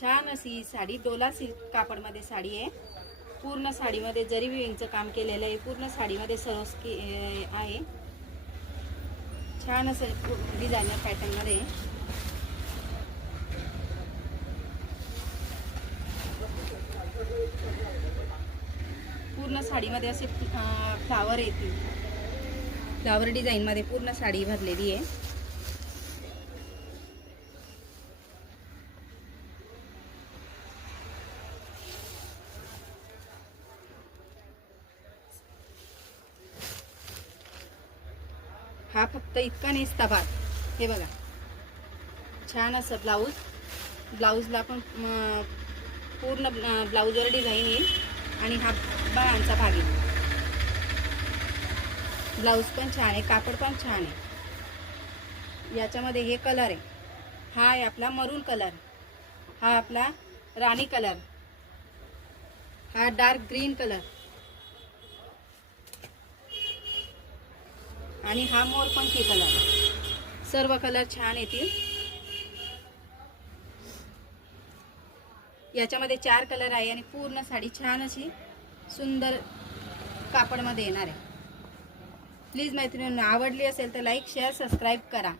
छान अशी साडी डोला सिल्क कापडमध्ये साडी आहे। पूर्ण साडीमध्ये जरी विविंगचं काम केलेलं आहे। पूर्ण साडीमध्ये सरोस्की आहे। छान असं डिझायनर पॅटर्नमध्ये पूर्ण साडीमध्ये असे फ्लावर येतील। फ्लावर डिझाईनमध्ये पूर्ण साडी भरलेली आहे। हा फक्त इतका नेसता भाग, हे बघा छान असं ब्लाऊजला पण पूर्ण ब्लाऊजवर डिझाईन येईल आणि हा बाळांचा भाग येईल। ब्लाऊज पण छान आहे, कापड पण छान आहे। याच्यामध्ये हे कलर आहे, हा आहे आपला मरून कलर, हा आपला राणी कलर, हा डार्क ग्रीन कलर आणि हा मोरपंखी कलर। सर्व कलर छान येतील। याच्यामध्ये 4 कलर आहे आणि पूर्ण साडी छान अशी सुंदर कापडमध्ये येणार आहे। प्लीज मैत्रिणींनो, आवडली असेल तर लाईक शेअर सबस्क्राईब करा।